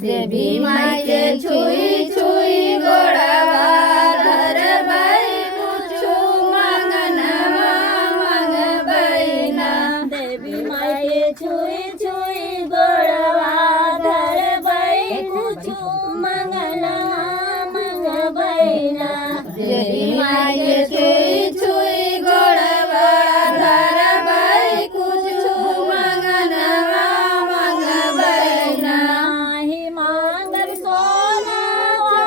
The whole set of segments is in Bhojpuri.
देवी माई के छुई छुई गोड़वा धरबै कुछु मंगनवा मंगबैना। देवी माई के छुई छुई गोड़वा धरबै कुछु मंगनवा मंगबैना। देवी माई के छुई छुई गोड़वा धरबै कुछु मंगनवा मंगबैना। नाही मांगब सोनावा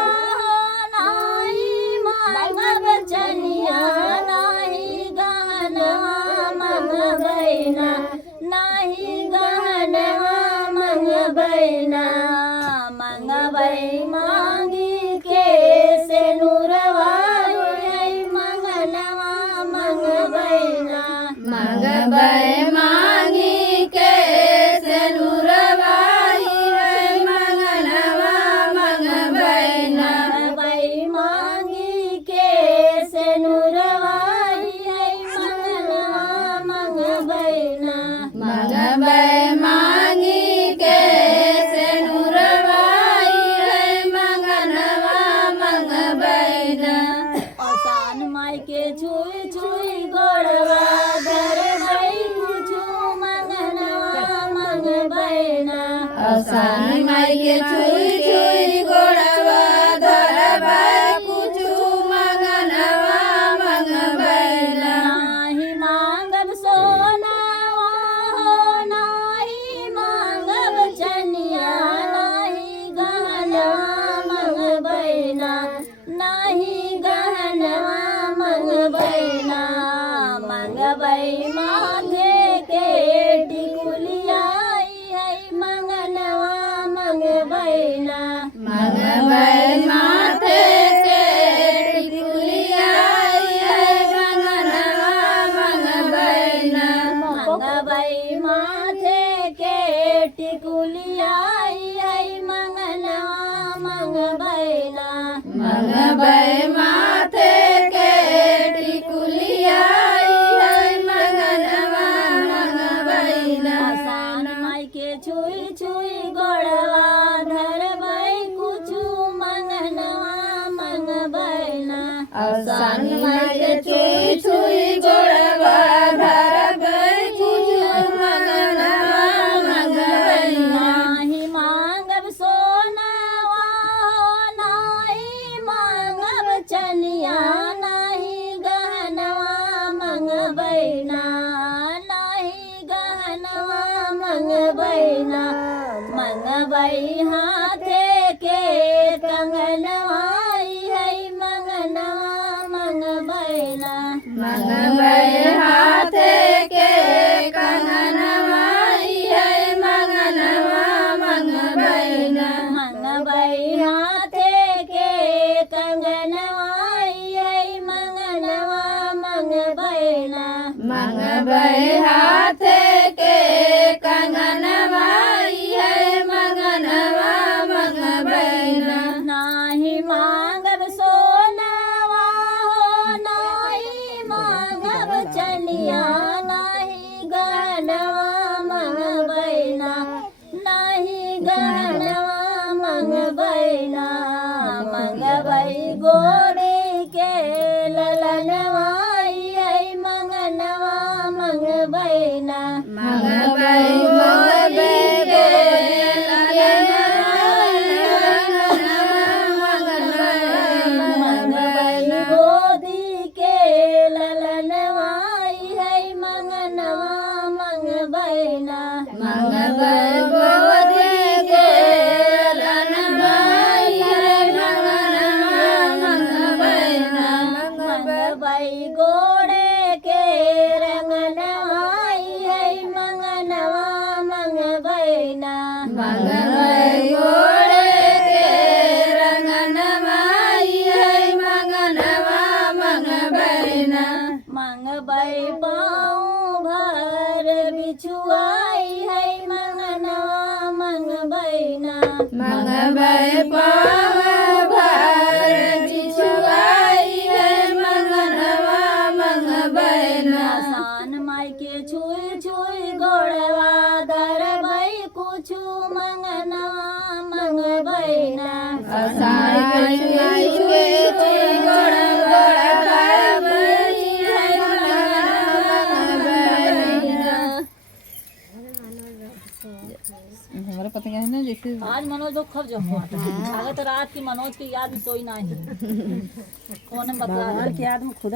नाही मांगब चनिया नाही गहनवा मंगबैना। नाही गहनवा मंगबैना। मंगबै मांगी के सेनुरवा मंगनवा मंगबैना। मंगबै मांगी के सेनुरवा मंगनवा मंगबैना। मंगबै मांगी के सेनुरवा मंगनवा मंगबैना। मंगबै मांगी के सेनुरवा मंगनवा मंगबैना। आसान माई के छुई छुई गोड़वा धरबै कुछु मंगनवा मंगबैना। आसान माई के छुई छुई गोड़वा धरबै कुछु मंगनवा मंगबैना। नाही मांगब सोनावा नाही मांगब चनिया नाही गहनवा मंगबैना। नाही गहनवा मंगबैना। मंगबै माथे के टिकुलिया मंगनवा मंगबैना। मंगबै माथे के टिकुलिया मंगनवा मंगबैना। मंगबै माथे के टिकुलिया मंगनवा मंगबैना। मंगबै माथे के टिकुलिया मंगनवा मंगबैना। आसान माई के छुई छुई गोड़वा धरबै कुछु मंगनवा मंगबैना। आसान माई के छुई छुई गोड़वा धरबै कुछु मंगनवा मंगबैना। नाही मांगब सोनावा नाही मांगब चनिया नाही गहनवा मंगबैना। नाही गहनवा मंगबैना। मंगबै हाथे के कंगनवा मंगनवा मंगबैना। मंगबै हाथे के कंगनवा मंगनवा मंगबैना। मंगबै हाथे के कंगनवा मंगनवा मंगबैना। मंगबै हाथे के कंगनवा मंगनवा मंगबैना। नाही मांगब सोनावा नाही मांगब चनिया नाही गहनवा मंगबैना। नाही गहनवा मंगबैना। मंगबै गोरी के ललनवा मंगनवा मंगबैना। मंगबै गोरी के मंगबै गोदी के ललनवा मंगनवा मंगबैना। मंगबै गोरी के ललनवा मंगनवा मंगबैना। मंगबै गोड़े के रंगनवा मंगनवा मंगबैना। मंगबै गोरे के रंगनवा मंगनवा मंगबैना। मंगबै पाँव भर बिछुआई मंगनवा मंगबैना। मंगबै पाँव भर बिछुआई मंगनवा मंगबैना। आसान माई के छुई छुई गोड़वा धरबै कुछु मंगनवा मंग सारी माई के छुई गोड़ गोड़ पावई है मंगन बहना। हमारे पता क्या है ना, जैसे आज मनोज लोग खब जब अगर तो रात की मनोज की याद में सोई नहीं कौन बता की याद में खुद